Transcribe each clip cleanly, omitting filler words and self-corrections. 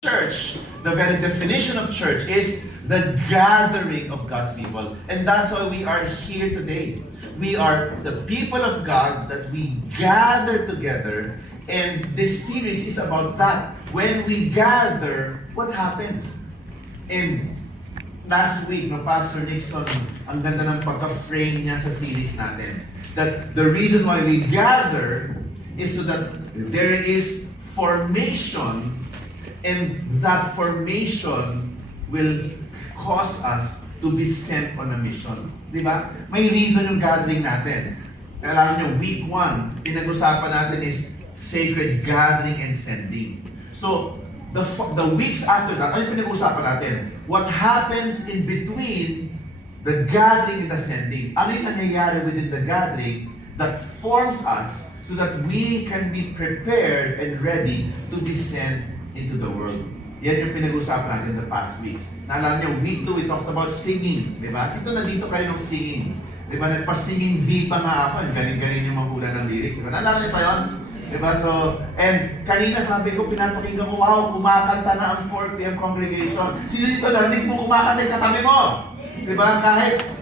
Church, the very definition of church is the gathering of God's people. And that's why we are here today. We are the people of God that we gather together. And this series is about that. When we gather, what happens? And last week, Pastor Nixon, ang ganda ng pagka-frame niya sa series natin. That the reason why we gather is so that there is formation. And that formation will cause us to be sent on a mission. Di ba? May reason yung gathering natin. Alam nyo, week 1, pinag-usapan natin is sacred gathering and sending. So, the weeks after that, ano yung pinag-usapan natin? What happens in between the gathering and the sending? Ano yung nangyayari within the gathering that forms us so that we can be prepared and ready to be sent into the world. Yan yung pinag-usapan natin the past weeks. Naalala nyo, week 2, we talked about singing. Diba? Sito nandito kayo ng singing. Diba? Nagpa-singing V pa nga ako. Galing-galing yung mahula ng lyrics. Diba? Naalala nyo pa yun? Diba? So, and kanina sabi ko, pinapakinggan ko, wow, kumakanta na ang 4 p.m. congregation. Sino dito narinig mo kumakanta yung katabi mo? Diba?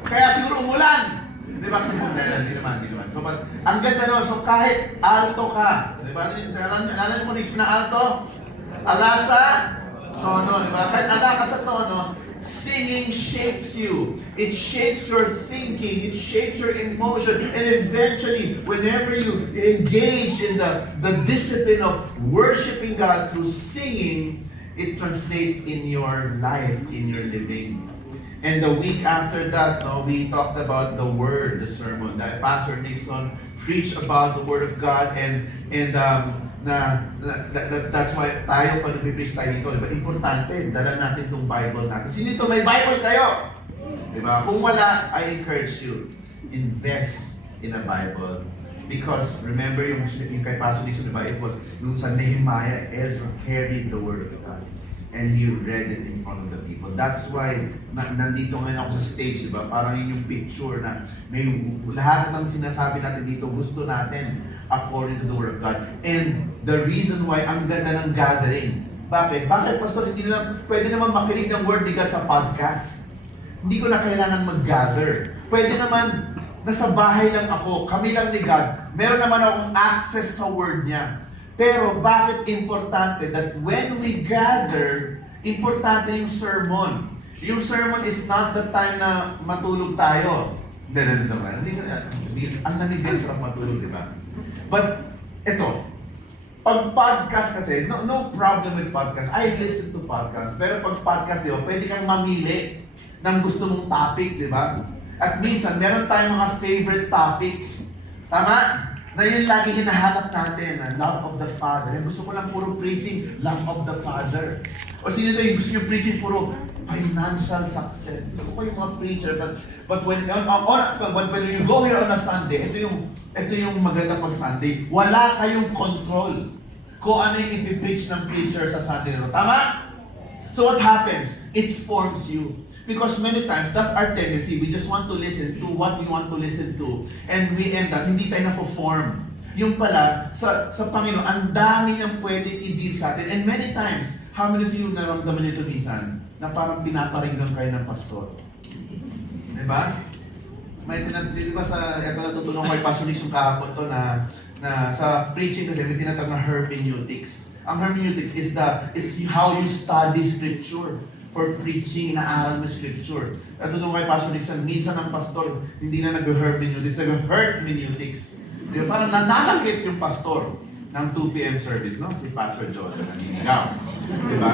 Kaya siguro umulan. Diba? Kasi hindi naman. So, but, ang ganda no, so kahit alto ka, diba? Naalala mo kung na alto? Alasa, tono, di ba? Kahit ala ka sa tono, singing shapes you. It shapes your thinking, it shapes your emotion, and eventually, whenever you engage in the discipline of worshiping God through singing, it translates in your life, in your living. And the week after that, we talked about the word, the sermon. That Pastor Nixon preached about the word of God, and that's why tayo pag nag-preach tayo dito, diba? Importante, dala natin itong Bible natin. Sino ito? May Bible kayo! Diba? Kung wala, I encourage you, invest in a Bible. Because, remember yung kay Pastor Nixon, diba? It was yung sa Nehemiah, Ezra carried the Word of God. And he read it in front of the people. That's why, nandito ngayon ako sa stage, diba? Parang yun yung picture na may lahat ng sinasabi natin dito, gusto natin according to the Word of God. And the reason why ang ganda ng gathering. Bakit? Bakit, Pastor? Hindi na, pwede naman makinig ng Word ni God sa podcast. Hindi ko na kailangan mag-gather. Pwede naman, nasa bahay lang ako, kami lang ni God, meron naman akong access sa Word niya. Pero bakit importante that when we gather, importante yung sermon. Yung sermon is not the time na matulog tayo. Ang namig din sarap matulog, di ba? But, ito, pag podcast kasi, no problem with podcast. I listen to podcast. Pero pag podcast, di ba, pwede kang mamili ng gusto mong topic, di ba? At minsan, meron tayong mga favorite topic. Tama? Na yun lagi hinahanap natin, love of the Father. Gusto ko lang puro preaching, love of the Father. O sino ito yung gusto nyo preaching puro financial success. Gusto ko yung mga preacher, but when you go here on a Sunday, ito yung maganda pag Sunday, wala kayong control kung ano yung ipipreach ng preacher sa Sunday na. Tama? So what happens? It forms you. Because many times, that's our tendency. We just want to listen to what we want to listen to. And we end up, hindi tayo na-form. Yung pala, sa Panginoon, ang dami niyang pwedeng i-deal sa atin. And many times, how many of you naramdaman nyo ito minsan? Na parang pinaparignan kayo ng pastor. Diba? May diba sa, ito natutunan ko kay Pastor Nixon kahapon to na sa preaching kasi may tinatawag na hermeneutics. Ang hermeneutics is how you study scripture. For preaching, inaaral mo scripture. At doon kay Pastor Nixon, minsan ang pastor, hindi na nag-hermeneutics, nag-hermeneutics. Diba? Parang nananakit yung pastor ng 2 p.m. service, no? Si Pastor John, naninigaw. Diba?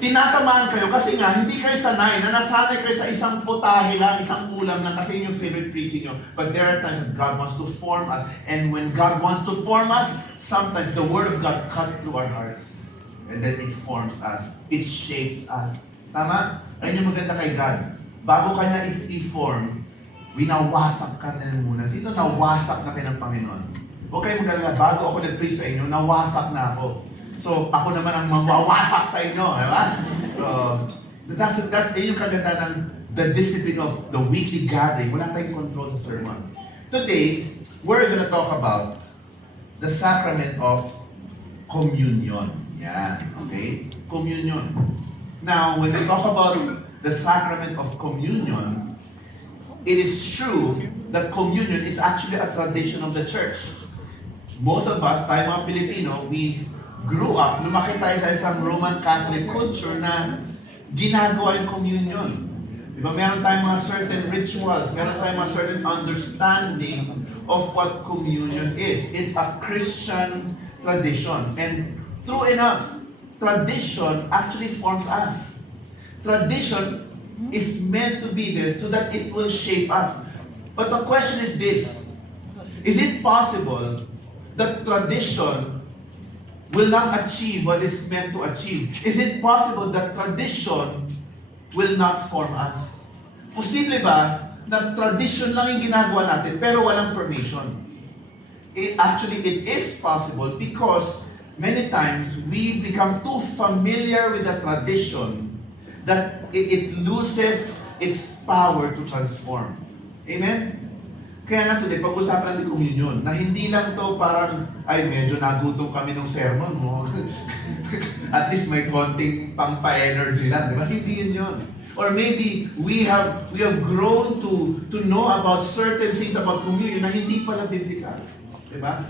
Tinatamaan kayo kasi nga, hindi kayo sanay, na nasanay kayo sa isang putahe lang, isang ulam lang, kasi yun yung favorite preaching nyo. But there are times that God wants to form us. And when God wants to form us, sometimes the Word of God cuts through our hearts. And then it forms us. It shapes us. Tama? Ayun yung maganda kay God. Bago ka niya i-form, winawasak ka na muna. Sino nawasak na kayo ng Panginoon? Huwag kayo mag-alala, bago ako nag-preach sa inyo, nawasak na ako. So, ako naman ang mawawasak sa inyo. Diba? So, that's yung kaganda ng the discipline of the weekly gathering. Wala tayong control sa sermon. Today, we're gonna talk about the sacrament of communion. Yan, okay? Communion. Now, when we talk about the sacrament of communion, it is true that communion is actually a tradition of the church. Most of us, tayo mga Pilipino, we grew up, lumaki tayo sa isang Roman Catholic culture na ginagawa yung communion. Diba, meron tayong mga certain rituals, meron tayong mga certain understanding of what communion is. It's a Christian tradition. And true enough, tradition actually forms us. Tradition is meant to be there so that it will shape us. But the question is this: is it possible that tradition will not achieve what it's meant to achieve? Is it possible that tradition will not form us? Posible ba na tradition lang yung ginagawa natin pero walang formation? Actually, it is possible because many times we become too familiar with the tradition that it loses its power to transform. Amen? Kaya nga today, pag-usapan natin communion, na hindi lang to parang, ay, medyo nagutom kami ng sermon mo. At least may konting pampa-energy lang, di ba? Hindi yun. Or maybe we have grown to know about certain things about communion na hindi pala biblical. Di ba?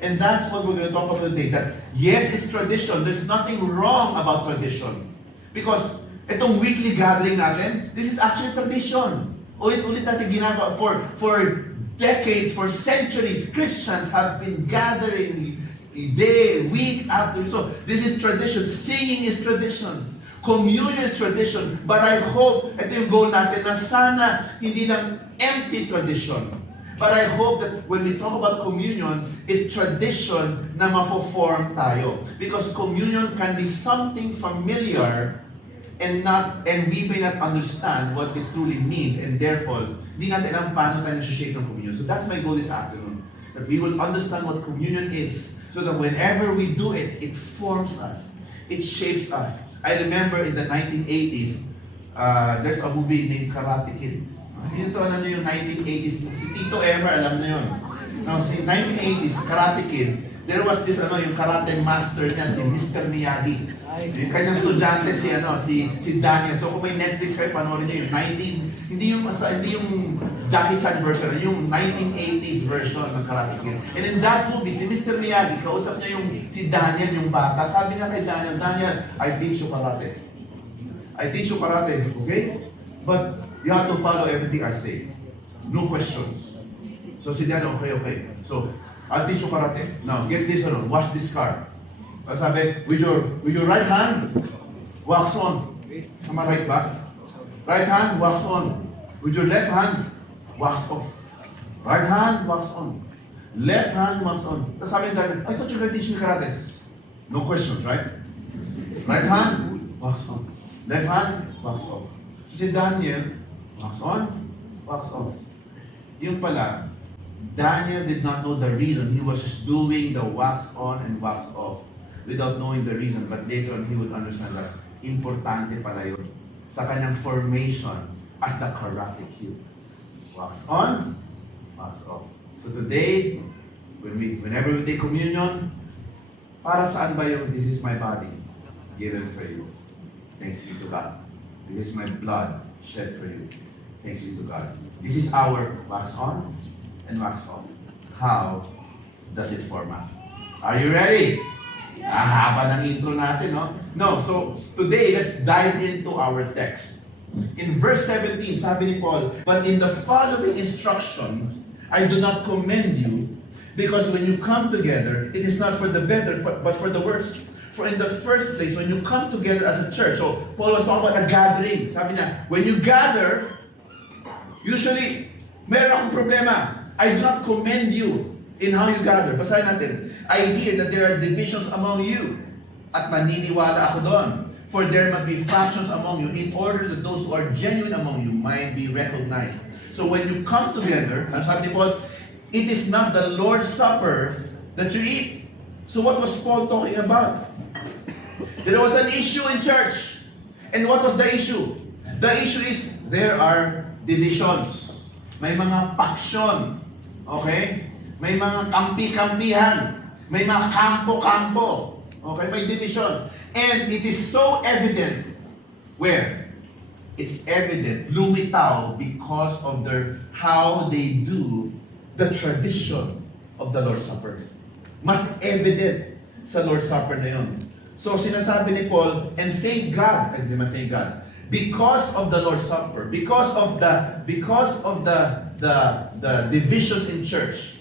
And that's what we're going to talk about today. That yes, it's tradition. There's nothing wrong about tradition. Because itong weekly gathering natin, this is actually tradition. Ulit-ulit natin ginagawa. For decades, for centuries, Christians have been gathering day, week after. So this is tradition. Singing is tradition. Communion is tradition. But I hope, ito yung goal natin, na sana hindi lang empty tradition. But I hope that when we talk about communion, it's tradition na mafo-form tayo. Because communion can be something familiar and we may not understand what it truly means, and therefore, di natin alam paano tayo nasa-shape ng communion. So that's my goal this afternoon, that we will understand what communion is, so that whenever we do it, it forms us, it shapes us. I remember in the 1980s, there's a movie named Karate Kid. Sino ito, alam niyo yung 1980s, si Tito Emer, alam niyo yun. No, si 1980s, Karate Kid, there was this, yung karate master niya, si Mr. Miyagi. Yung kanyang estudyante si Daniel. So kung may Netflix kayo, panoorin niyo yung hindi yung Jackie Chan version, yung 1980s version ng Karate Kid. And in that movie, si Mr. Miyagi, kausap niya si Daniel, yung bata. Sabi niya kay Daniel, I teach you karate. I teach you karate, okay? But you have to follow everything I say. No questions. So si Daniel, okay. So, I'll teach you karate. Now, get this on. Wash this car. Sabi, with your right hand, wax on. Tama, right ba? Right hand, wax on. With your left hand, wax off. Right hand, wax on. Left hand, wax on. Tapos sabi niya, I thought you were teaching karate. No questions, right? Right hand, wax on. Left hand, wax off. So si Daniel, wax on, wax off. Yung pala, Daniel did not know the reason. He was just doing the wax on and wax off without knowing the reason. But later on, he would understand that importante pala yun sa kanyang formation as the Karate Kid. Wax on, wax off. So today, whenever we take communion, para saan ba yung this is my body given for you? Thanks be to God. This is my blood shed for you. Thanks be to God. This is our wax on and wax off. How does it form us? Are you ready? Haba ng intro natin, no? No, so today, let's dive into our text. In verse 17, sabi ni Paul, but in the following instructions, I do not commend you, because when you come together, it is not for the better, but for the worse. For in the first place, when you come together as a church, so Paul was talking about a gathering. Sabi niya, when you gather, usually, meron akong problema. I do not commend you in how you gather. Basahin natin. I hear that there are divisions among you. At maniniwala ako doon. For there must be factions among you in order that those who are genuine among you might be recognized. So when you come together, ang sabi ni Paul, it is not the Lord's Supper that you eat. So what was Paul talking about? There was an issue in church. And what was the issue? The issue is there are divisions. May mga faction. Okay? May mga kampi-kampihan. May mga kampo-kampo. Okay, may division. And it is so evident. Where? It's evident, lumitaw, because of how they do the tradition of the Lord's Supper. Mas evident sa Lord's Supper na yun. So sinasabi ni Paul, and thank God, hindi man thank God, because of the Lord's Supper, because of the divisions in church,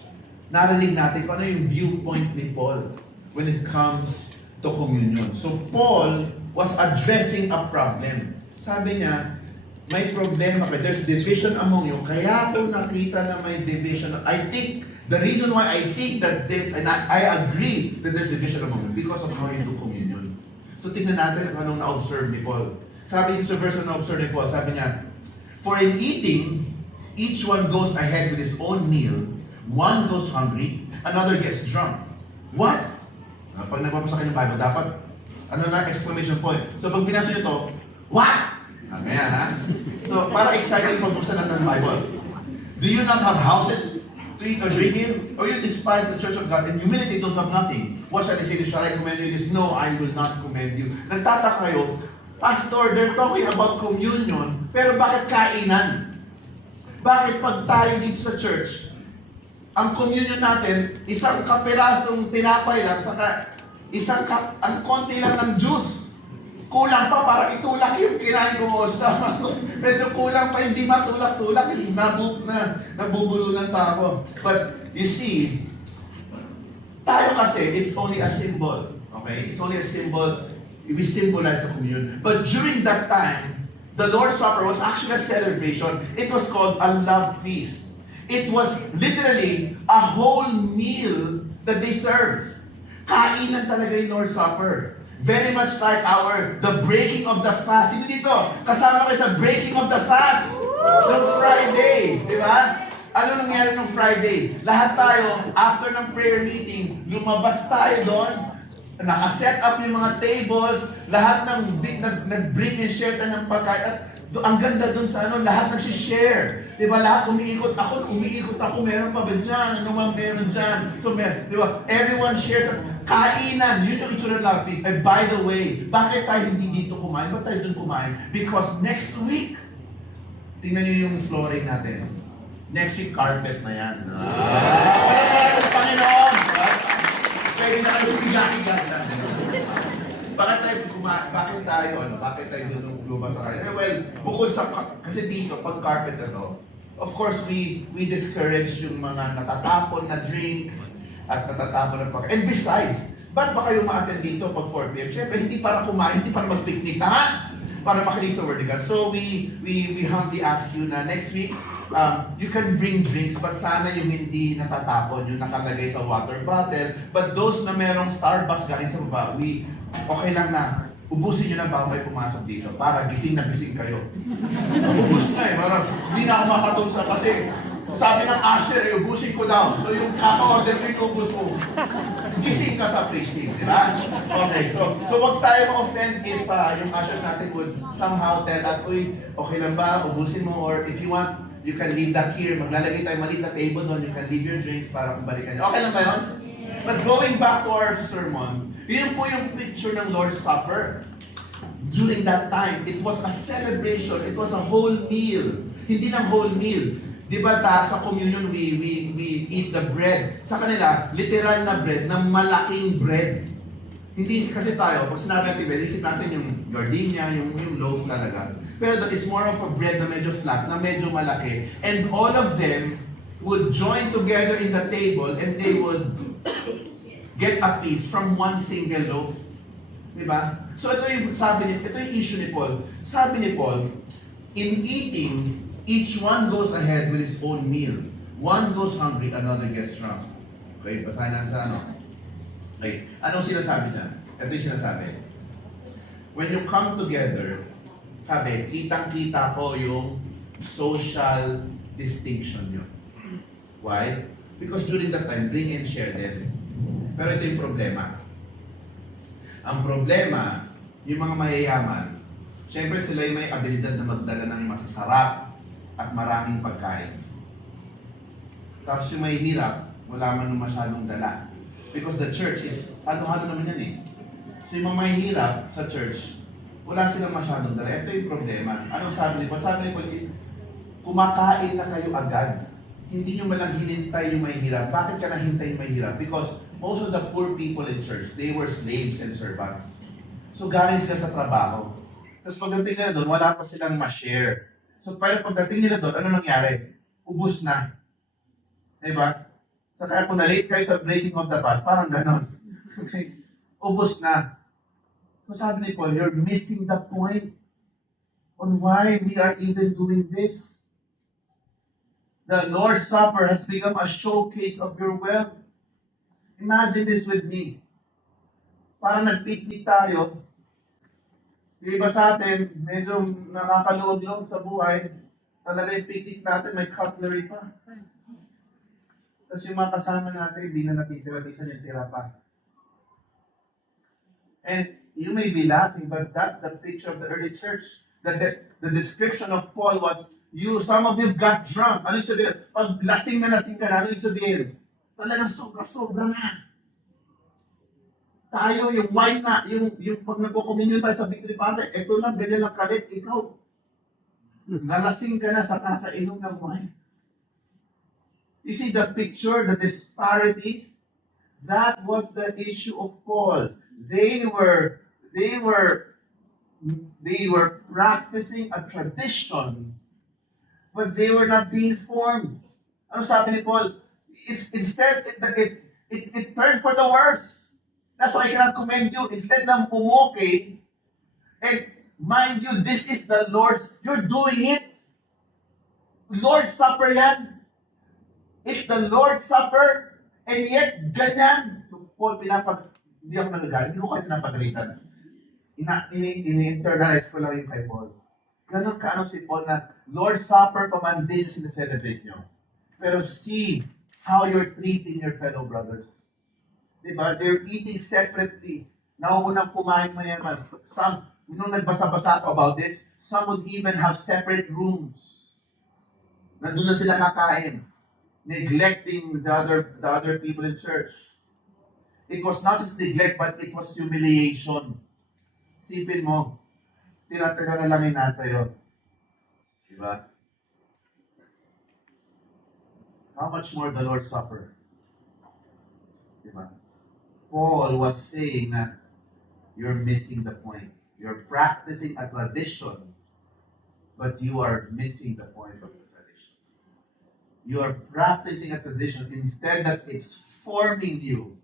narinig natin kung ano yung viewpoint ni Paul when it comes to communion. So Paul was addressing a problem. Sabi niya, may problema kayo. There's division among you. Kaya ako nakita na may division. I think, the reason why I think that this, and I agree that there's division among you, because of how you do communion. So tingnan natin kung anong na-observe ni Paul. Sabi sa verse na na-observe ni Paul, sabi niya, for in eating, each one goes ahead with his own meal. One goes hungry, another gets drunk. What? Pag nagpapasa kayo ng Bible, dapat, exclamation point. So pag binasa nyo to, what? Ganyan, ha? So, para excited magbuksan natin ng Bible. Do you not have houses to eat or drink in? Or you despise the church of God and humility those who have nothing? What shall I say? Shall I commend you this? No, I will not commend you. Nagtataka kayo, Pastor, they're talking about communion, pero bakit kainan? Bakit pag tayo dito sa church, ang communion natin, isang kapirasong tinapay lang, saka ang konti lang ng juice. Kulang pa para itulak yung kinain ko. Medyo kulang pa, hindi matulak-tulak. Nabubulunan pa ako. But you see, tayo kasi, it's only a symbol. Okay? It's only a symbol. We symbolize the communion. But during that time, the Lord's Supper was actually a celebration. It was called a love feast. It was literally a whole meal that they served. Kainan talaga yung Lord's Supper. Very much like the breaking of the fast. Hindi dito, kasama kayo sa breaking of the fast. Nung Friday, di ba? Ano nangyari nung Friday? Lahat tayo, after ng prayer meeting, lumabas tayo doon, nakaset up yung mga tables, lahat nag-bring and share tayo ng pagkain. At ang ganda doon sa lahat nagsishare. Di ba? Lahat umiikot ako, meron pa ba dyan? Ano man meron dyan? So, di ba? Everyone shares. Kainan, yun yung itsura ng love feast. And by the way, bakit tayo hindi dito kumain? Ba't tayo doon kumain? Because next week, tingnan nyo yung flooring natin. Next week, carpet na yan. Panginoon! Pwede na kayo bigahigan natin. Bakit tayo doon lumabas sa kanya? Well, bukod sa, kasi dito, pag carpet na to, of course, we discourage yung mga natatapon na drinks, at natatapon ng pagkain. And besides, ba't ba kayo ma-attend dito pag 4 p.m.? Siyempre, hindi para kumain, hindi para mag-picnic, tama? Para makinig sa Word of God. So, we humbly ask you na next week, you can bring drinks, but sana yung hindi natatapon, yung nakalagay sa water bottle. But those na merong Starbucks galing sa baba, okay lang na, ubusin nyo na bago kayo pumasok dito para gising na gising kayo. Ubus na parang hindi na ako makatulsa kasi sabi ng usher, ubusin ko daw. So yung kaka-order ko yung ubus ko. Gising ka sa preaching, di ba? Okay, so wag tayo ma-offend if yung ushers natin would somehow tell us, uy, okay lang ba, ubusin mo, or if you want, you can leave that here. Maglalagay tayo maliit na table doon, you can leave your drinks para kumbalikan nyo. Okay lang ba yun? But going back to our sermon, yun po yung picture ng Lord's Supper. During that time, it was a celebration. It was a whole meal. Hindi lang whole meal. Di ba sa communion, we eat the bread. Sa kanila, literal na bread, na malaking bread. Hindi kasi tayo, pag sinabi natin bread, isip natin yung gardenia, yung loaf talaga. Pero it's more of a bread na medyo flat, na medyo malaki. And all of them would join together in the table and they would get a piece from one single loaf. Di ba? So ito yung issue ni Paul. Sabi ni Paul, in eating, each one goes ahead with his own meal. One goes hungry, another gets drunk. Okay, basahin natin sa Okay, anong sinasabi niya? Ito yung sinasabi. When you come together, sabi, kitang-kita ko yung social distinction nyo. Why? Because during that time, bring and share din. Pero ito yung problema. Ang problema, yung mga mayayaman, syempre sila yung may abilidad na magdala ng masasarap at maraming pagkain. Tapos yung mahihirap, wala man masyadong dala. Because the church is, halo-halo naman yan eh. So yung mga mahihirap sa church, wala silang masyadong dala. Ito yung problema. Anong sabi ni Paul? Sabi ni Paul, kumakain na kayo agad. Hindi nyo malang hinintay yung mahihirap. Bakit ka nahintay yung mahihirap? Because most of the poor people in church, they were slaves and servants. So galing sila sa trabaho. Tapos pagdating nila doon, wala pa silang ma-share. So pero pagdating nila doon, ano nangyari? Ubus na. Diba? So kaya kung na-late kayo sa breaking of the fast, parang ganon. Okay? Ubus na. So sabi ni Paul, you're missing the point on why we are even doing this. The Lord's Supper has become a showcase of your wealth. Imagine this with me. Parang nag-picnic tayo. Yung iba sa atin, medyo nakakaluog-luog sa buhay. Talaga yung picnic natin, may cutlery pa. Tapos yung mga kasama natin, hindi na natitira, minsan yung tira pa. And you may be laughing, but that's the picture of the early church. The description of Paul was, some of you got drunk. Ano yung sabihin? Pag lasing ka na, ano yung sabihin? Talagang sobra-sobra na. Tayo, yung wine na, yung pag nagko-communion tayo sa victory party, eto lang, ganyan lang kalit, ikaw. Nalasing ka na sa kakainom ng wine. You see the picture, the disparity? That was the issue of Paul. They were practicing a tradition, but they were not being formed. Ano sabi ni Paul? Instead, it turned for the worse. That's why I cannot commend you. Instead ng pumuki, and mind you, this is the Lord's, you're doing it. Lord's Supper yan. It's the Lord's Supper, and yet, ganyan. So, Paul, hindi ako nagagalit, hindi ko kayo pinapagalitan. Ini-internalize ko lang yung kay Paul. Ganon kaano si Paul na Lord's Supper pa man din yung sineselebrate nyo. Pero see how you're treating your fellow brothers. Diba? They're eating separately. Nauunang kumain mayaman. Some, nung nagbasa-basa ako about this, some would even have separate rooms. Nandun na sila kakain. Neglecting the other people in church. It was not just neglect, but it was humiliation. Sipin mo, tira-tira na lang yung nasa iyo. Diba? How much more the Lord's Supper? Diba? Paul was saying that you're missing the point. You're practicing a tradition, but you are missing the point of the tradition. You are practicing a tradition. Instead that it's forming you,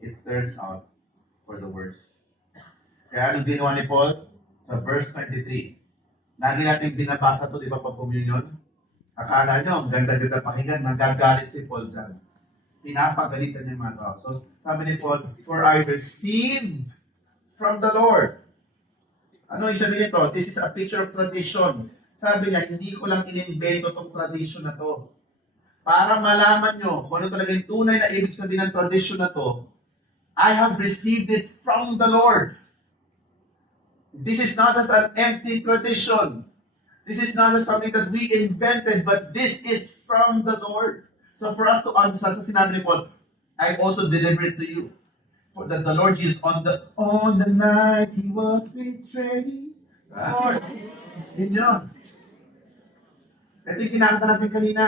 it turns out for the worse. Kaya anong ginawa ni Paul? Sa verse 23. Lagi natin binabasa ito, di ba, pag communion? Akala nyo, ang ganda-ganda pakinggan, nagagalit si Paul dyan. Pinapagalitan niya mga tao. So, sabi ni Paul, for I received from the Lord. Ano yung sabi nito? This is a picture of tradition. Sabi niya, hindi ko lang in-invento itong tradition na to. Para malaman nyo kung ano talaga yung tunay na ibig sabihin ng tradition na to, I have received it from the Lord. This is not just an empty tradition. This is not just something that we invented, but this is from the Lord. So for us to understand, sa sinabi ni Paul, I also deliver it to you. For that the Lord Jesus on the night He was betrayed. Lord, yun yun. Ito yung kinakanta natin kanina.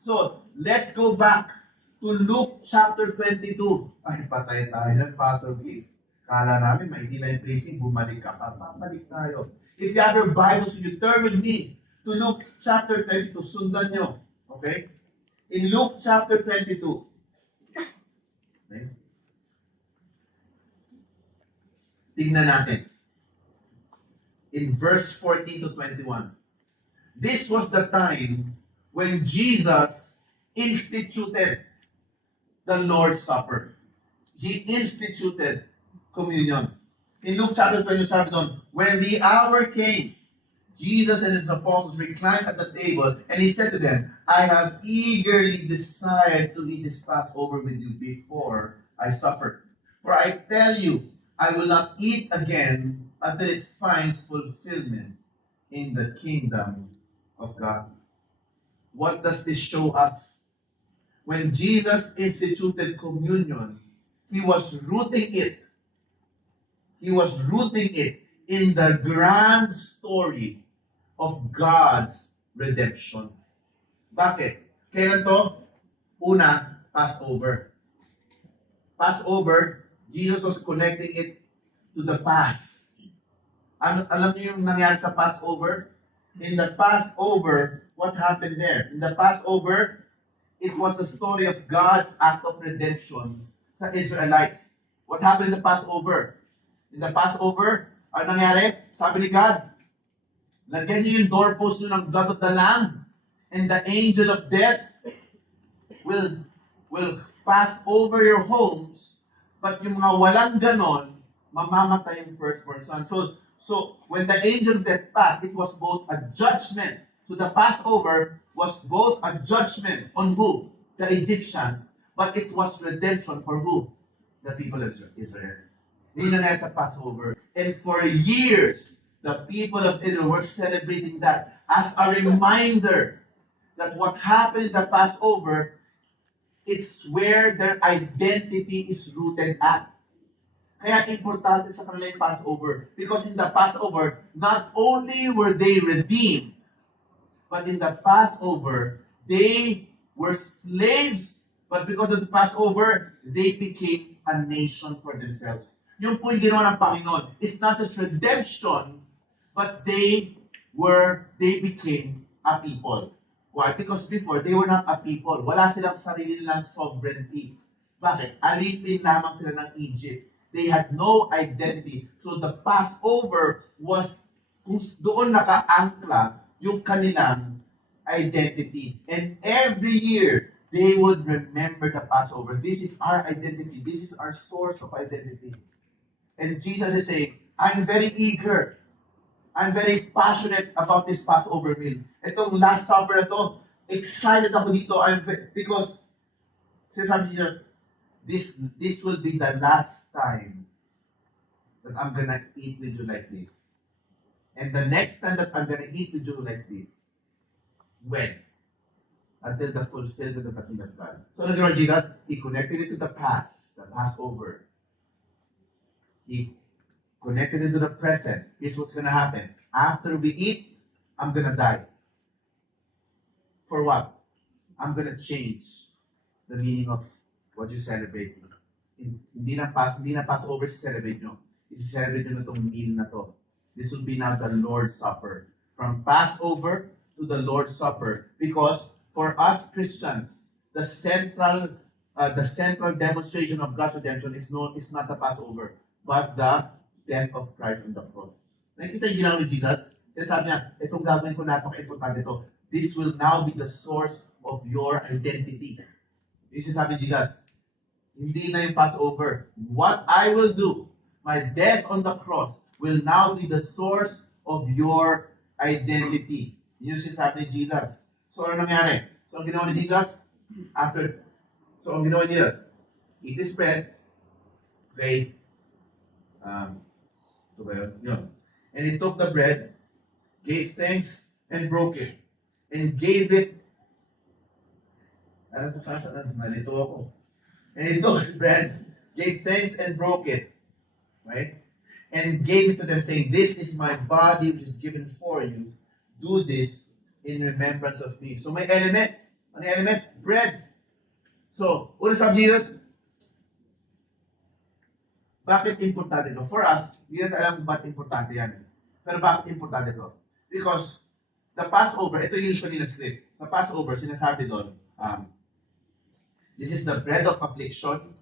So, let's go back to Luke chapter 22. Ay, patay tayo ng Pastor Giz. Kala namin, maikila yung preaching, bumalik ka pa. Babalik tayo. If you have your Bibles, you turn with me to Luke chapter 22. Sundan nyo. Okay? In Luke chapter 22. Okay? Tingnan natin. In verse 14 to 21. This was the time when Jesus instituted the Lord's Supper. He instituted communion. In Luke chapter 20, sabi doon, when the hour came, Jesus and his apostles reclined at the table, and he said to them, I have eagerly desired to eat this Passover with you before I suffer. For I tell you, I will not eat again until it finds fulfillment in the kingdom of God. What does this show us? When Jesus instituted communion, he was rooting it He was rooting it in the grand story of God's redemption. Bakit? Kailan to? Una, Passover. Passover, Jesus was connecting it to the past. Alam niyo yung nangyari sa Passover? In the Passover, what happened there? In the Passover, it was the story of God's act of redemption sa Israelites. What happened in the Passover? In the Passover, ano nangyari? Sabi ni God, lagyan niyo yung doorpost niyo ng blood of the Lamb, and the angel of death will pass over your homes, but yung mga walang ganon, mamamatay yung firstborn son. So when the angel of death passed, it was both a judgment. So the Passover was both a judgment on who? The Egyptians. But it was redemption for who? The people of Israel. Yun na nga sa Passover. And for years, the people of Israel were celebrating that as a reminder that what happened in the Passover, it's where their identity is rooted at. Kaya importante sa kanila yung Passover. Because in the Passover, not only were they redeemed, but in the Passover, they were slaves. But because of the Passover, they became a nation for themselves. Yung po yung ginawa ng Panginoon, it's not just redemption, but they became a people. Why? Because before, they were not a people. Wala silang sarili nilang sovereignty. Bakit? Alipin lamang sila ng Egypt. They had no identity. So the Passover was, kung doon nakaangkla yung kanilang identity. And every year, they would remember the Passover. This is our identity. This is our source of identity. And Jesus is saying, I'm very eager. I'm very passionate about this Passover meal. Itong Last Supper na to, excited ako dito because sinasabi niya, this will be the last time that I'm gonna eat with you like this. And the next time that I'm gonna eat with you like this, when? Until the fulfillment of the kingdom of God. So ano ginawa Jesus? He connected it to the past, the Passover. He connected it to the present. Here's what's gonna happen. After we eat, I'm gonna die. For what? I'm gonna change the meaning of what you celebrate. Hindi na Passover si celebrate nyo. I-celebrate nyo na itong meal na to. This will be now the Lord's Supper. From Passover to the Lord's Supper. Because for us Christians, the central demonstration of God's redemption is not the Passover, but the death of Christ on the cross. Nakikita yung ginawa ni Jesus? Kaya sabi niya, itong gagawin ko, napaka-importante ito. This will now be the source of your identity. This is sabi ni Jesus, hindi na yung Passover. What I will do, my death on the cross, will now be the source of your identity. Yun yung sinasabi ni Jesus. So, ano nangyari? So, ang ginawa ni Jesus, eat this bread, okay, ito ba yun? Yun. And he took the bread, gave thanks, and broke it. And gave it, malito ako. And he took the bread, gave thanks, and broke it. Right? And gave it to them, saying, this is my body which is given for you. Do this in remembrance of me. So may elements. Ano yung elements? Bread. So, una sabi ni Jesus, bakit importante ito? For us, hindi natin alam ba't importante yan. Pero bakit importante ito? Because the Passover, ito usually na script. Sa Passover, sinasabi doon, this is the bread of affliction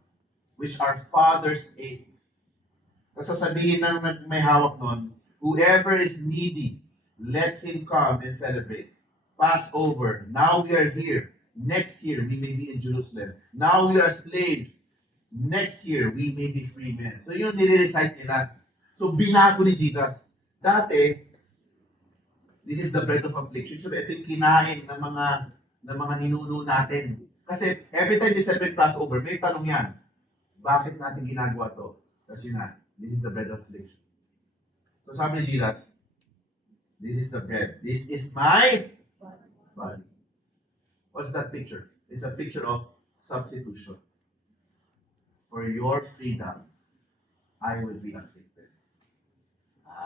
which our fathers ate. Tapos sasabihin ng may hawak nun, whoever is needy, let him come and celebrate. Passover, now we are here. Next year, we may be in Jerusalem. Now we are slaves. Next year, we may be free men. So yun, nire-recite nila. So binago ni Jesus. Dati, this is the bread of affliction. So ito yung kinain ng mga ninuno natin. Kasi every time they celebrate Passover, may tanong yan. Bakit natin ginagawa to? Kasi nga, this is the bread of affliction. So sabi ni Jesus, this is the bread. This is my body. What's that picture? It's a picture of substitution. For your freedom, I will be afflicted.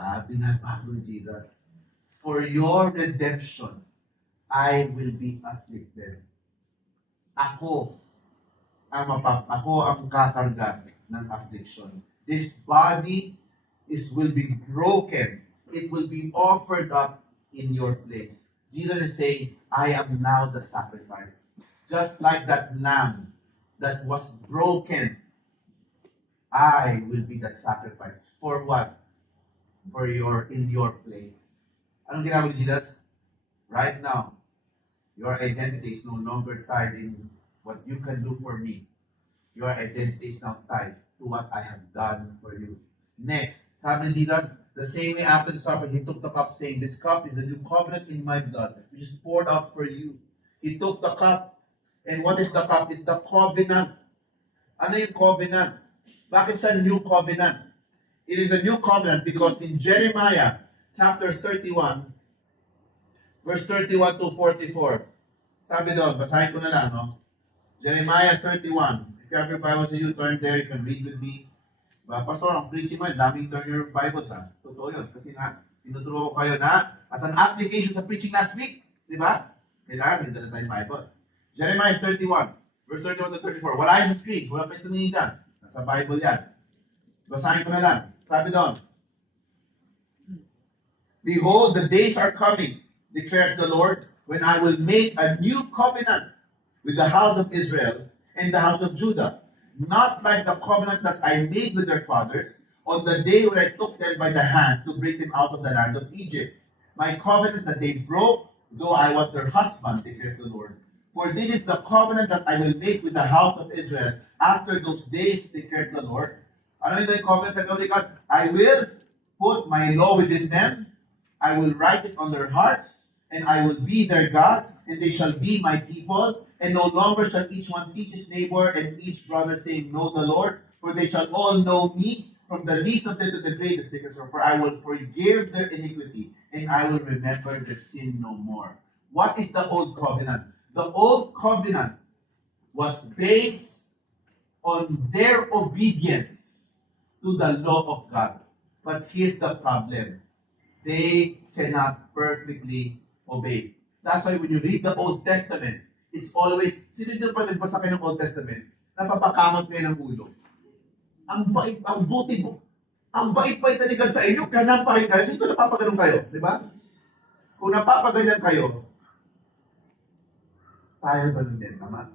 Binabago ni Jesus. For your redemption, I will be afflicted. Ako ako ang kakarga ng affliction. This body will be broken. It will be offered up in your place. Jesus is saying, I am now the sacrifice. Just like that lamb that was broken, I will be the sacrifice. For what? In your place. Anong ginagawa ni Jesus? Right now, your identity is no longer tied in what you can do for me. Your identity is now tied to what I have done for you. Next, sabi ni Jesus, the same way after the supper, he took the cup saying, this cup is a new covenant in my blood, which is poured out for you. He took the cup, and what is the cup? It's the covenant. Ano yung covenant? Bakit sa new covenant? It is a new covenant because in Jeremiah chapter 31, verse 31 to 44, sabi doon, basahin ko na lang, no? Jeremiah 31. If you have your Bibles with you, turn there, you can read with me. Pastor, ang preaching mo, daming turn your Bibles, ha? Totoo yun. Kasi nga, tinuturo ko kayo na, as an application sa preaching last week, di ba? Kailangan, may dala tayong Bible. Jeremiah 31, verse 31 to 34. Wala yung sa screen, wala pa yung tumingin dyan. Nasa Bible yan. Basahin ko na lang. Sabi doon, behold, the days are coming, declares the Lord, when I will make a new covenant with the house of Israel and the house of Judah, not like the covenant that I made with their fathers on the day when I took them by the hand to bring them out of the land of Egypt. My covenant that they broke, though I was their husband, declares the Lord. For this is the covenant that I will make with the house of Israel after those days, declares the Lord. Ano yung covenant na gawin? I will put my law within them, I will write it on their hearts, and I will be their God, and they shall be my people. And no longer shall each one teach his neighbor and each brother, saying, know the Lord, for they shall all know me, from the least of them to the greatest. For I will forgive their iniquity, and I will remember their sin no more. What is the old covenant? The old covenant was based on their obedience to the law of God. But here's the problem. They cannot perfectly obey. That's why when you read the Old Testament, it's always, sino dito pa nagbasa kayo ng Old Testament? Napapakamot kayo ng ulo. Ang bait, ang buti mo. Ang bait-bait na nigan sa inyo, ganun pa rin kayo. Sino napapaganon kayo? Di ba? Kung napapaganyan kayo, tayo ba nun din, tama?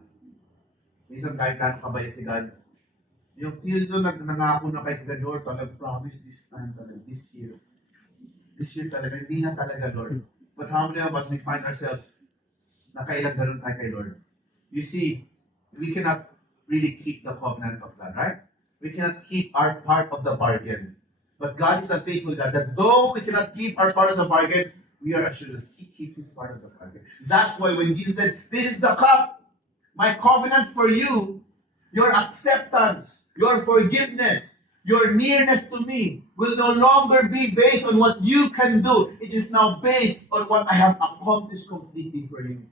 Minsan kahit kano kabaya si God, yung sino dito nangako na kay God, Lord, promise this time talaga, this year. This year talaga, hindi na talaga, Lord. But how many of us, we find ourselves nakailang ganun tayo kay Lord? You see, we cannot really keep the covenant of God, right? We cannot keep our part of the bargain. But God is a faithful God, that though we cannot keep our part of the bargain, we are assured that He keeps His part of the bargain. That's why when Jesus said, this is the cup, my covenant for you, your acceptance, your forgiveness, your nearness to me will no longer be based on what you can do. It is now based on what I have accomplished completely for you.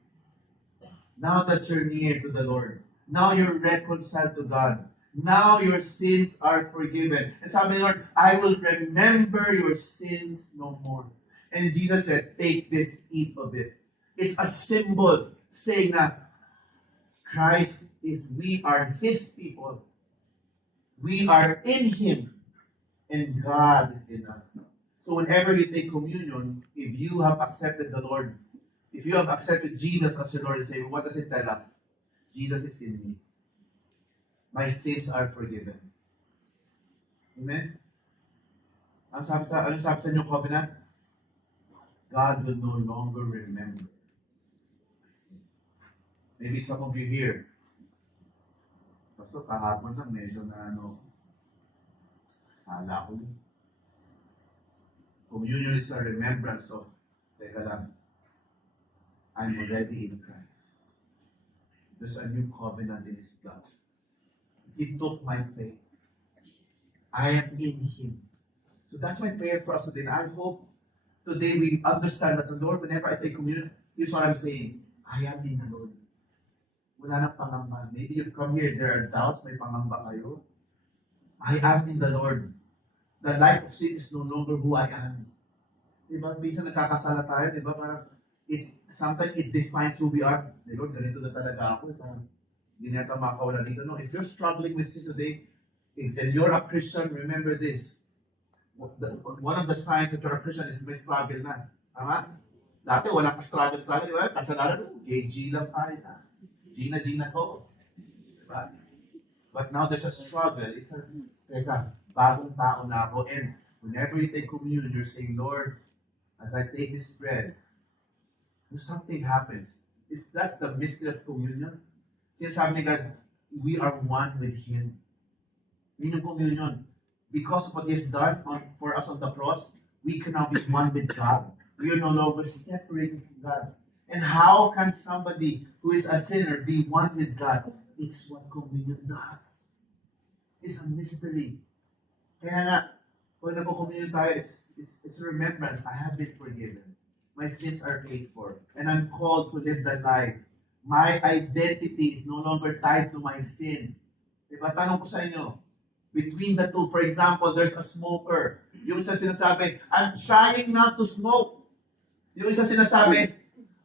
Now that you're near to the Lord, now you're reconciled to God, now your sins are forgiven. And sabi ni Lord, I will remember your sins no more. And Jesus said, take this, eat of it. It's a symbol saying that we are His people. We are in Him, and God is in us. So whenever you take communion, if you have accepted the Lord, if you have accepted Jesus as your Lord and Savior, what does it tell us? Jesus is in me. My sins are forgiven. Amen? Ano sabi sa new covenant? God will no longer remember. Maybe some of you here, Pastor, kahapon lang, medyo na sala ko. Communion is a remembrance of, teka lang, I'm already in Christ. There's a new covenant in His blood. He took my place. I am in Him. So that's my prayer for us today. And I hope today we understand that the Lord, whenever I take communion, here's what I'm saying. I am in the Lord. Wala nang pangamba. Maybe you've come here, there are doubts, may pangamba kayo. I am in the Lord. The life of sin is no longer who I am. Diba? Minsan nagkakasala tayo, diba? Parang, sometimes it defines who we are. Lord, ganito na talaga ako. Hindi na ito makawala dito. No, if you're struggling with sin today, and you're a Christian, remember this. One of the signs that you're a Christian is may struggle na. Tama? Dati walang ka-struggle, diba? Kasalanan, G lang tayo na. Gina to. Diba? But now there's a struggle. It's a, teka, bagong tao na ako. And whenever you take communion, you're saying, Lord, as I take this bread, something happens. That's the mystery of communion. Sinasabi ni God, we are one with Him. Yun yung communion. Because of what He has done for us on the cross, we can now be one with God. We are no longer separated from God. And how can somebody who is a sinner be one with God? It's what communion does. It's a mystery. Kaya nga, when nagko-communion tayo, it's a remembrance. I have been forgiven. My sins are paid for. And I'm called to live that life. My identity is no longer tied to my sin. Diba? Tanong ko sa inyo, between the two, for example, there's a smoker. Yung isa sinasabi, I'm trying not to smoke. Yung isa sinasabi,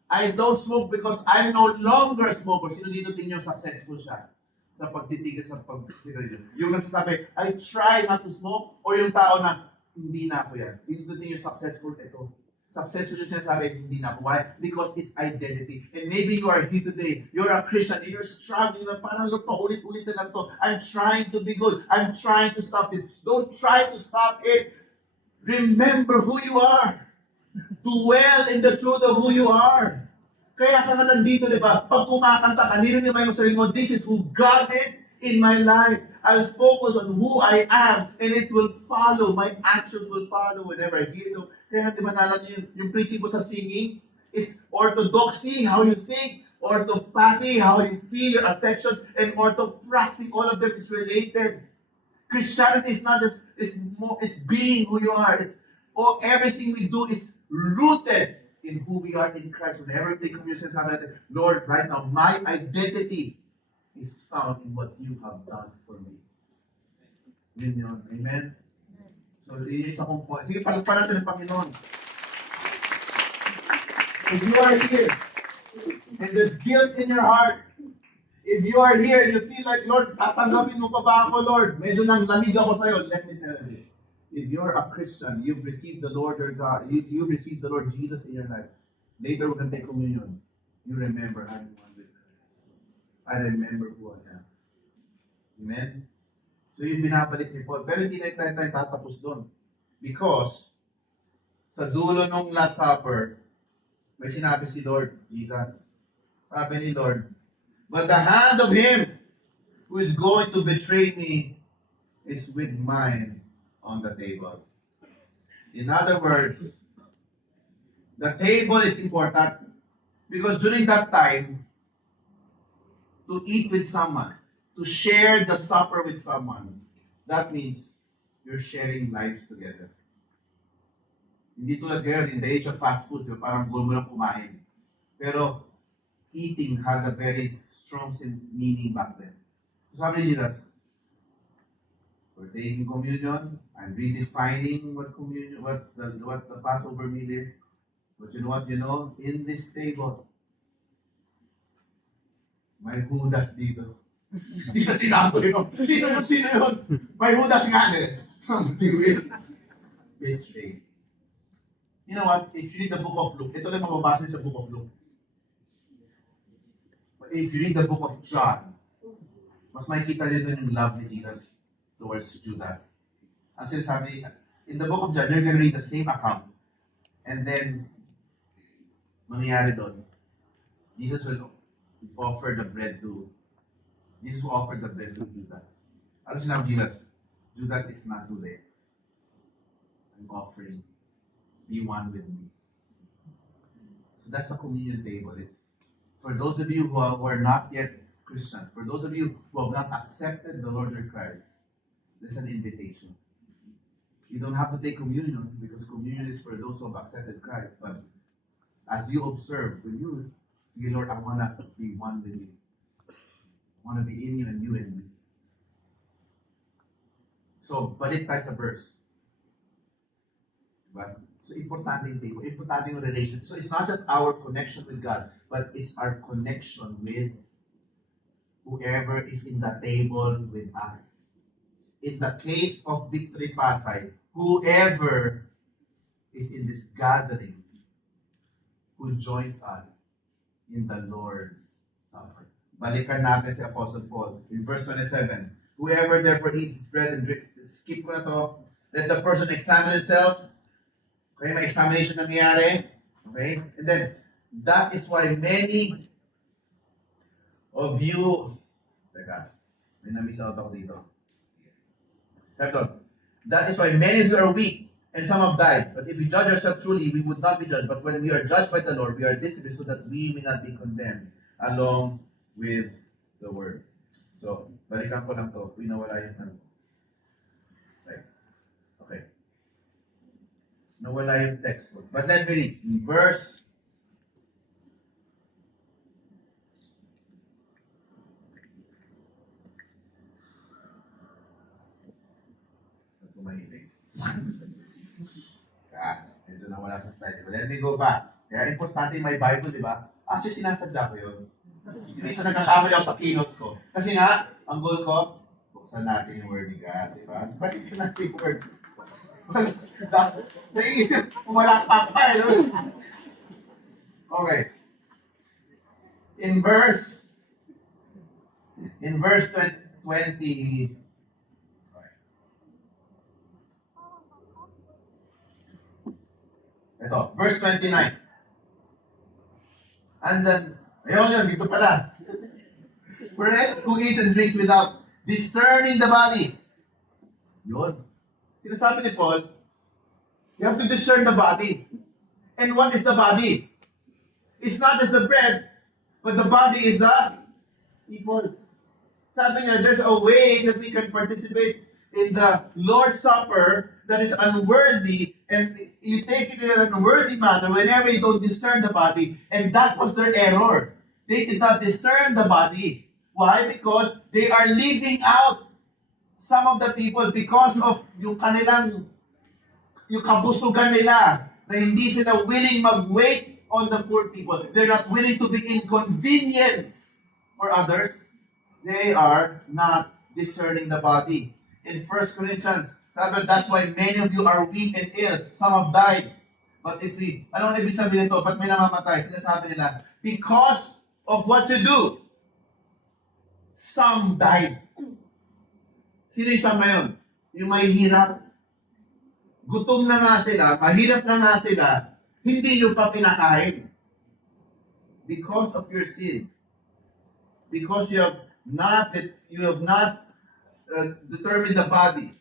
I don't smoke because I'm no longer a smoker. Sino dito din yung successful siya sa pagtitigil sa pagsigarilyo? Yung nagsasabi, I try not to smoke, or yung tao na, hindi na ako yan. Sino dito din yung successful? Ito. Successful yung sinasabi, hindi na ako. Why? Because it's identity. And maybe you are here today, you're a Christian, and you're struggling na parang paulit-ulit na lang to. I'm trying to be good. I'm trying to stop this. Don't try to stop it. Remember who you are. Dwell in the truth of who you are. Kaya ka nga nandito, di ba? Pag kumakanta ka, nilinimayo mo sa sarili mo, this is who God is in my life. I'll focus on who I am, and it will follow. My actions will follow whenever I hear them. Kaya di ba nalang yung principle sa singing is orthodoxy, how you think, orthopathy, how you feel your affections, and orthopraxy, all of them is related. Christianity is not just, it's being who you are. Everything we do is rooted in who we are in Christ. Whenever we take communion, Lord, right now, my identity is found in what you have done for me. Yun yun. Amen? So, yun yung isa kong point. Sige, palagpan natin ang Panginoon. If you are here, and there's guilt in your heart, if you are here and you feel like, Lord, tatanggapin mo pa ba ako, Lord? Medyo nang lamig ako sa'yo. Let me tell you. If you're a Christian, you've received the Lord your God, you've received the Lord Jesus in your life. Later, we're going to take communion. You remember, I'm one with Christ. I remember who I am. Amen? So yung binabalik ni Paul. Pero hindi na tayo tatapos doon. Because, sa dulo ng Last Supper, may sinabi si Lord Jesus. Sabi ni Lord, but the hand of him who is going to betray me is with mine on the table. In other words, the table is important because during that time, to eat with someone, to share the supper with someone, that means you're sharing lives together. Hindi tulad ngayon, in the age of fast food, parang gusto mo lang kumain. Pero eating had a very strong meaning back then. So sabi ni Jesus, we're taking communion. I'm redefining what communion, what the Passover meal is. But you know what? In this table, may Judas dito. Hindi na tinago yun. Sino yun? May Judas nga eh. Something with betray. You know what? If you read the book of Luke, ito lang mababasa sa book of Luke. If you read the book of John, mas makikita rin doon yung love ni Jesus towards Judas. Ang sinasabi, in the book of John, you're going to read the same account. And then, mangyayari doon, Jesus will offer the bread to Judas. Ano sinabi Jesus? Judas is not today. I'm offering. Be one with me. So that's the communion table. It's for those of you who are not yet Christians, for those of you who have not accepted the Lord your Christ, there's an invitation. You don't have to take communion because communion is for those who have accepted Christ. But as you observe, when you say, Lord, I want to be one with you. I want to be in you and you in me. So, balik tayo sa verse. Diba? So, importante yung table. Importante yung relation. So, it's not just our connection with God, but it's our connection with whoever is in the table with us. In the case of Victory Pasay, whoever is in this gathering who joins us in the Lord's Supper. Balikan natin si Apostle Paul in verse 27. Whoever therefore eats bread and drink, skip ko na to, let the person examine himself. Okay, may examination nangyayari. Okay, and then, that is why many of you, teka, may na-miss out ako dito. That is why many of you are weak, and some have died. But if we judge ourselves truly, we would not be judged. But when we are judged by the Lord, we are disciplined so that we may not be condemned along with the word. So, balikan ko lang to. Nawala yung ano. Okay. Nawala yung textbook. But let me read. In verse tumahimik. Medyo nawala sa slide. But let me go back. Kaya importante may Bible, di ba? Actually, sinasadya ko yun. Hindi sa nagkakamali ako sa keynote ko. Kasi nga, ang goal ko, buksan natin yung word ni God, di ba? Balikan natin yung word. Umalakpak pa eh, no? Okay. In verse 20, ito, verse 29. And then, ayun, dito pala. For anyone who eats and drinks without discerning the body. Yun. Sinasabi ni Paul, you have to discern the body. And what is the body? It's not just the bread, but the body is the people. Sabi niya, there's a way that we can participate in the Lord's Supper that is unworthy, and you take it in an unworthy manner whenever you don't discern the body. And that was their error. They did not discern the body. Why? Because they are leaving out some of the people because of yung kanilang, yung kabusugan nila, na hindi sila willing mag-wait on the poor people. They're not willing to be inconvenience for others. They are not discerning the body. In 1 Corinthians 7, that's why many of you are weak and ill. Some have died. But if we, anong ibig sabihin nito? Ba't may namamatay? Sinasabi nila, because of what you do, some died. Sino yung some na yun? Yung may hirap. Gutom na nga sila, mahirap na nga sila, hindi nyo pa pinakain. Because of your sin. Because you have not determined the body.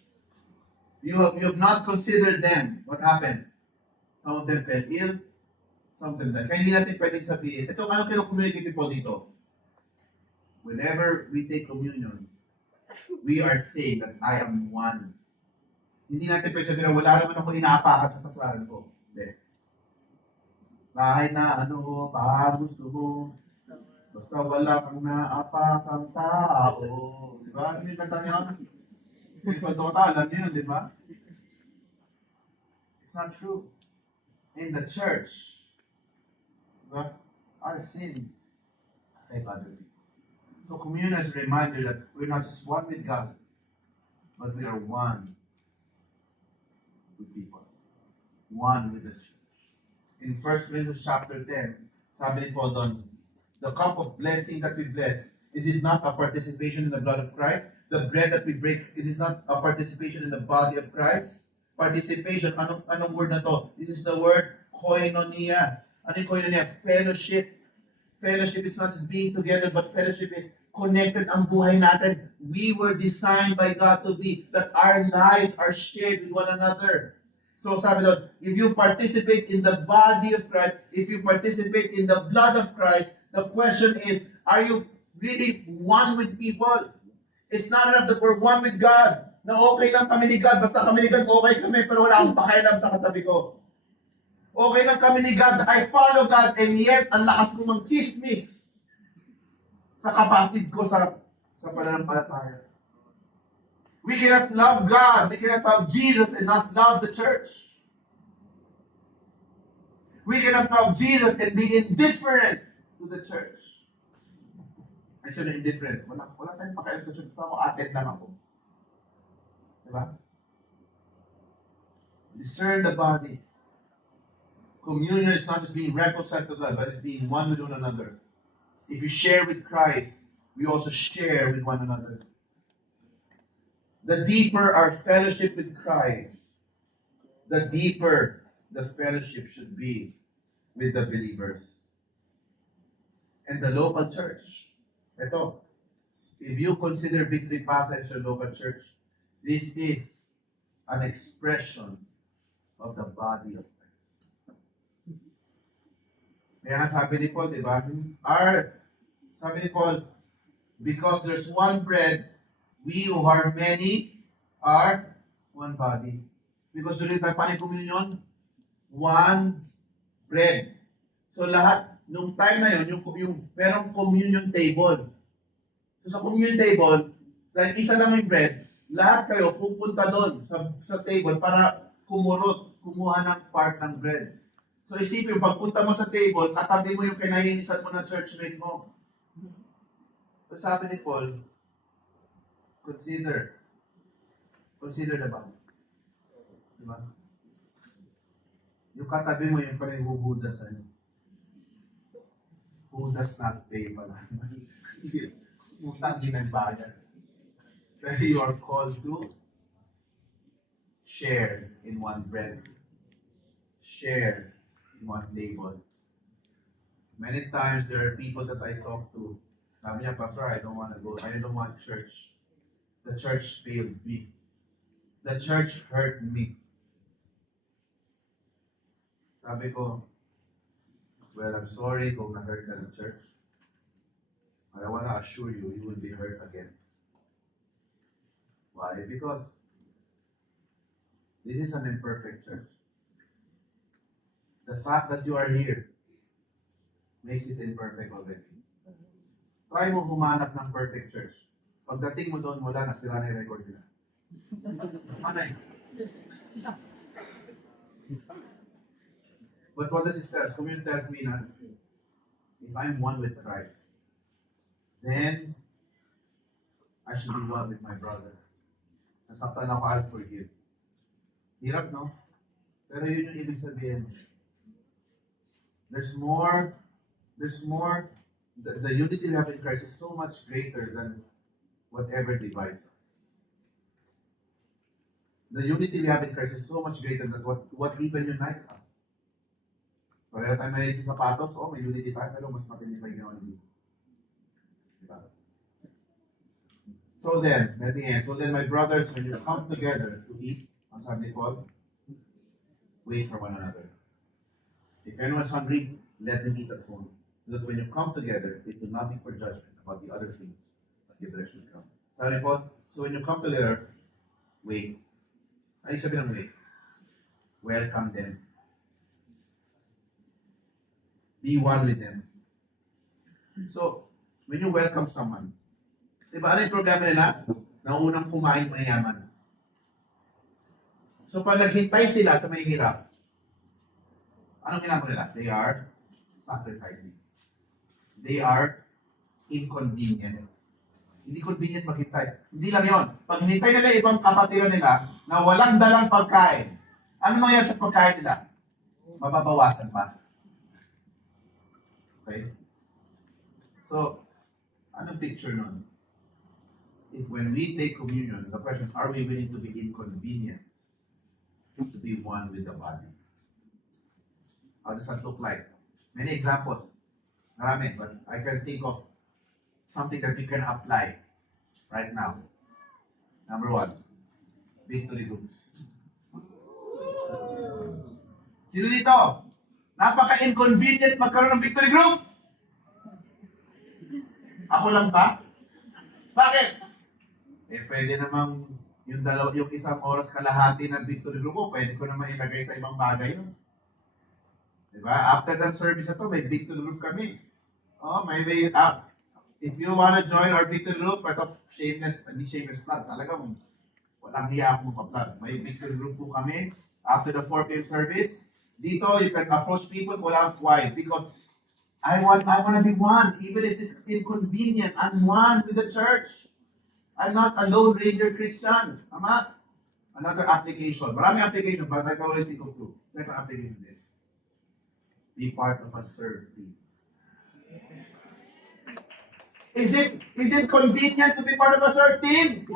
You have not considered them. What happened? Some of them fell ill. Some of them died. Kaya hindi natin pwedeng sabihin. Ito, ano kino-communicate po dito? Whenever we take communion, we are saying that I am one. Hindi natin pwede sabihin na wala naman ako inaapakan sa pasaran ko. Hindi. Kahit na gusto mo. Basta wala kang naapakang tao. Di ba? Ano yung kanta niya? Alam niyo yun, di ba? It's not true. In the church, diba? Our sins affect other people. So communion is a reminder that we're not just one with God, but we are one with people. One with the church. In 1 Corinthians chapter 10, sabi ni Paul doon, the cup of blessing that we bless, is it not a participation in the blood of Christ? The bread that we break, it is not a participation in the body of Christ? Participation, anong word na to? This is the word koinonia. Ano yung koinonia? Fellowship. Fellowship is not just being together, but fellowship is connected ang buhay natin. We were designed by God to be, that our lives are shared with one another. So sabi doon, if you participate in the body of Christ, if you participate in the blood of Christ, the question is, are you really one with people? It's not enough that we're one with God. Na okay lang kami ni God, basta kami ni God, okay kami, pero wala akong pakialam sa katabi ko. Okay lang kami ni God, I follow God, and yet, ang lakas ko mang chismis sa kapatid ko sa pananampalataya. We cannot love God, we cannot love Jesus, and not love the church. We cannot love Jesus and be indifferent to the church. Ay, siya na indifferent. Wala tayong pakialam sa church. Ako, attend lang ako. Diba? Discern the body. Communion is not just being reconciled to God, but it's being one with one another. If you share with Christ, we also share with one another. The deeper our fellowship with Christ, the deeper the fellowship should be with the believers. And the local church. Ito, if you consider Victory Pasay as your local church, this is an expression of the body of Christ. Kaya sabi ni Paul, di ba? Sabi ni Paul, because there's one bread, we who are many are one body. Because during tayo pa communion, one bread. So lahat, nung time na yun, yung merong communion table. So sa communion table, dahil isa lang yung bread, lahat kayo pupunta doon sa table para kumuha ng part ng bread. So isipin, pagpunta mo sa table, katabi mo yung kinainisan mo ng churchmate mo. So sabi ni Paul, consider the body. Diba? Yung katabi mo yung pala yung huhudas sa'yo. Who does not pay pala? Utang ginagbayad. Pero you are called to share in one bread. Share in one table. Many times there are people that I talk to. Sabi niya, Pastor, I don't want to go. I don't want church. The church failed me. The church hurt me. Sabi ko, well, I'm sorry kung na-hurt ka ng church. But I want to assure you, you will be hurt again. Why? Because this is an imperfect church. The fact that you are here makes it imperfect already. Try mo humanap ng perfect church. Pagdating mo doon, wala na, sila na yung record nila. Anay. But what does it tell us? Communion tells me that if I'm one with Christ, then I should be one with my brother. Nasaktan ako, I'll forgive. Hirap, no? Pero yun yung ibig sabihin. There's more. The unity we have in Christ is so much greater than whatever divides us. The unity we have in Christ is so much greater than what even unites us. Pareho tayo mahilig sa sapatos, may unity tayo, pero mas matindi pa yung unity. Diba? So then, let me end. So then, my brothers, when you come together to eat, ang sabi ni Paul, wait for one another. If anyone is hungry, let them eat at home. So that when you come together, it will not be for judgment about the other things that you should come. Sabi ni Paul, so when you come together, wait. Ano sabi ng wait? Welcome them. Be one with them. So, when you welcome someone, diba ano yung problema nila? Naunang kumain mayaman. So, pag naghintay sila sa may hirap, anong ginagawa nila? They are sacrificing. They are inconvenient. Hindi convenient maghintay. Hindi lang yon. Pag hinintay nila ibang kapatiran nila na walang dalang pagkain, ano mangyayari sa pagkain nila? Mababawasan pa. Okay? So, anong picture nun? If when we take communion, the question is, are we willing to be inconvenient to be one with the body? How does that look like? Many examples. Marami, but I can think of something that we can apply right now. Number one, victory groups. Sino dito? Napaka-inconvenient magkaroon ng victory group? Ako lang ba? Bakit? Pwede namang yung isang oras kalahati ng victory group ko, pwede ko naman ilagay sa ibang bagay yun. Diba? After that service na to, may victory group kami. If you wanna join our victory group, ito, hindi shameless plug, talagang walang hiya akong magpa-plug. May victory group po kami after the 4 p.m. service. Dito, you can approach people without why. Because I want to be one, even if it's inconvenient. I'm one with the church. I'm not a Lone Ranger Christian. Tama? Another application. Maraming application, but I can always think of two. Second application is, be part of a serve team. Is it convenient to be part of a serve team?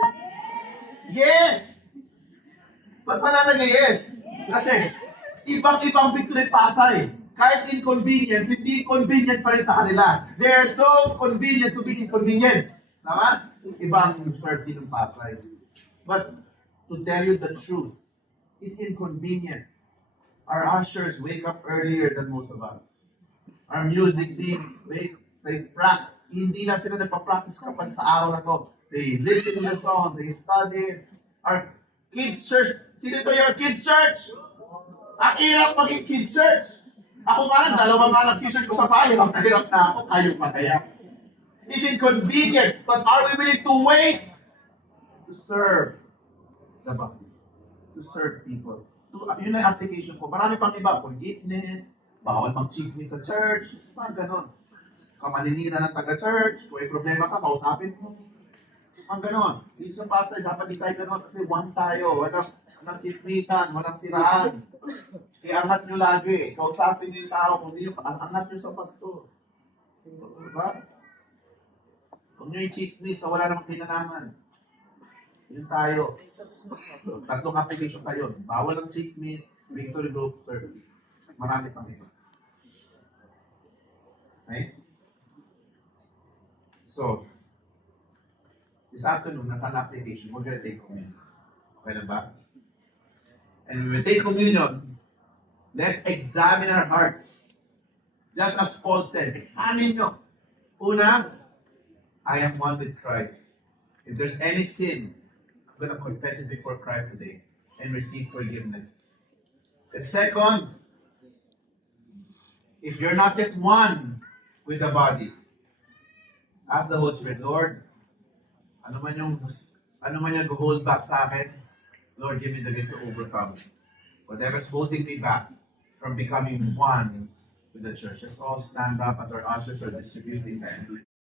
Yes! Ba't pala nag-yes? Kasi, ibang-ibang Victory Pasay. Kahit inconvenience, hindi convenient pa rin sa kanila. They are so convenient to be inconvenienced. Tama? Ibang serve team ng Pasay. But, to tell you the truth, it's inconvenient. Our ushers wake up earlier than most of us. Our music team, they practice. Hindi na sila nagpa-practice kapag sa araw na to. They listen to the song, they study. Our kids church, sino ito yung kids church? Ang hirap maging kids church. Ako nga lang, dalawa nga lang kids church ko sa bahay. Hirap na ako, kayo pa kaya. It's inconvenient, but are we willing to wait to serve the body? To serve people. Yun ang application ko. Marami pang iba. Forgiveness, bawal mag-chismis sa church, parang ganon. Kamaninira ng taga-church, kung may problema ka, kausapin mo. Ang ganon. Dito sa Pasay, dapat di tayo ganon kasi one tayo. Walang chismisan, walang siraan. Iangat nyo lagi. Kausapin nyo yung tao. Kung hindi nyo, angat nyo sa pastor. Diba? Kung nyo yung chismis, wala namang kinalaman. Yun tayo. Tatlong application tayo. Bawal ang chismis, Victory Group Service. Marami pang iba. Okay? So, this afternoon, nasa application, we're going to take communion. Okay na ba? And when we take communion, let's examine our hearts. Just as Paul said, examine nyo. Una, I am one with Christ. If there's any sin, I'm going to confess it before Christ today and receive forgiveness. And second, if you're not yet one with the body, ask the Holy Spirit, Lord, ano man yung hold back sa akin, Lord, give me the grace to overcome. Whatever's holding me back from becoming one with the church. Let's all stand up as our ushers are distributing that.